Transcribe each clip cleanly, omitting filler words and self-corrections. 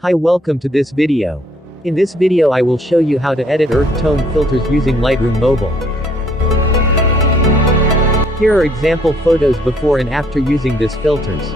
Hi, welcome to this video. In this video I will show you how to edit earth tone filters using Lightroom Mobile. Here are example photos before and after using these filters.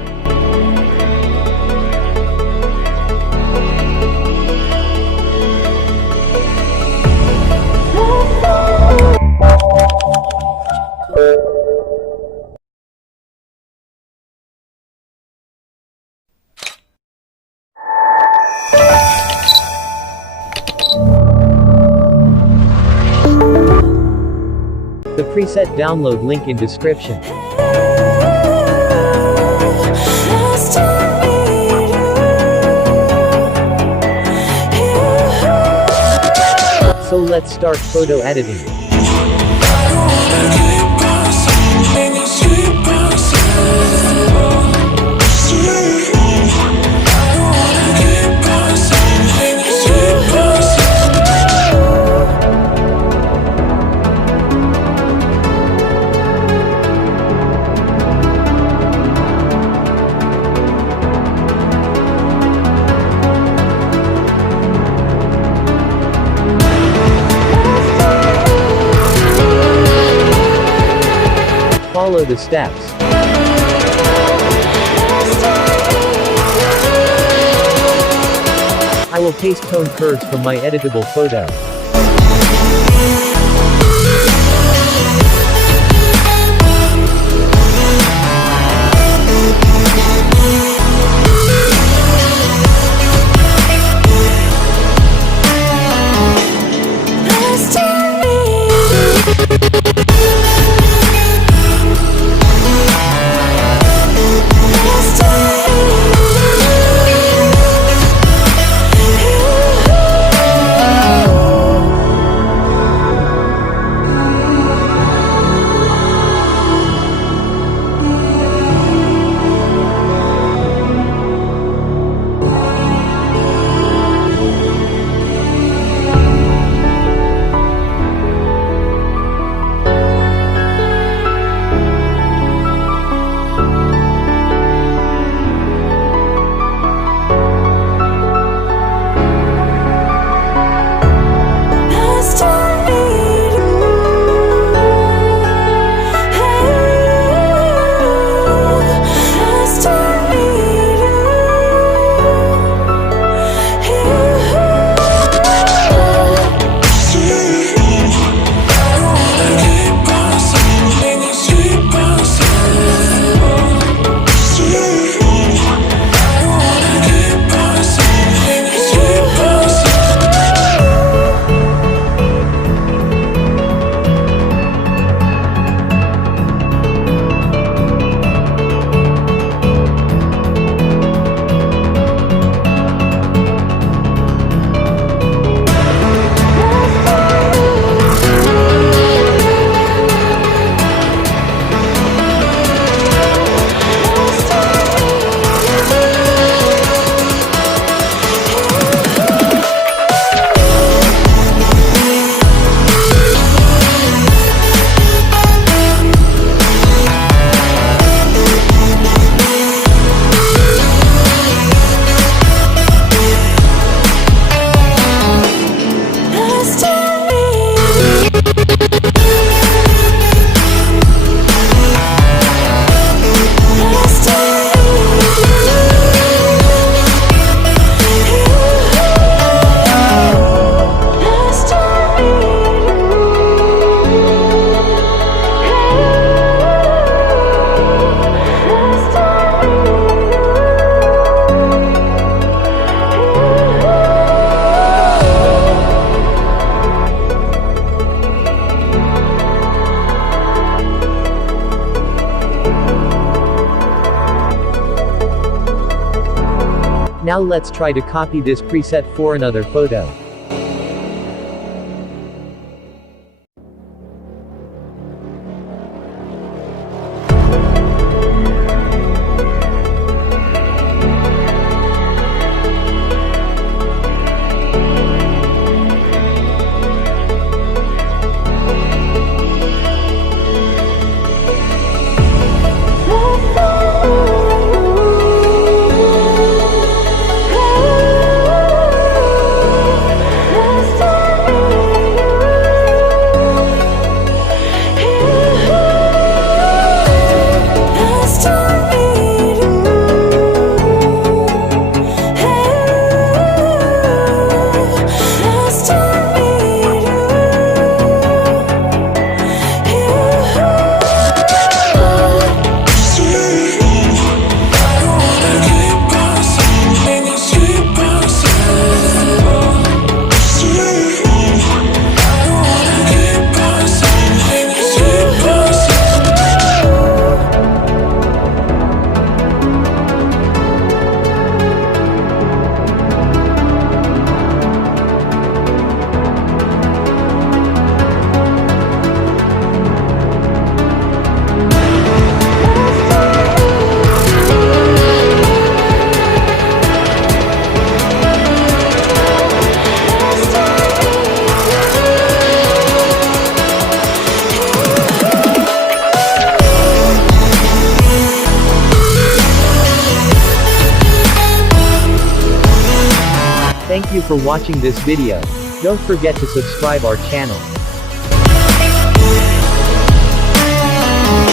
The preset download link in description. So let's start photo editing. Follow the steps. I will paste tone curves from my editable photo. Now let's try to copy this preset for another photo. you for watching this video. Don't forget to subscribe our channel.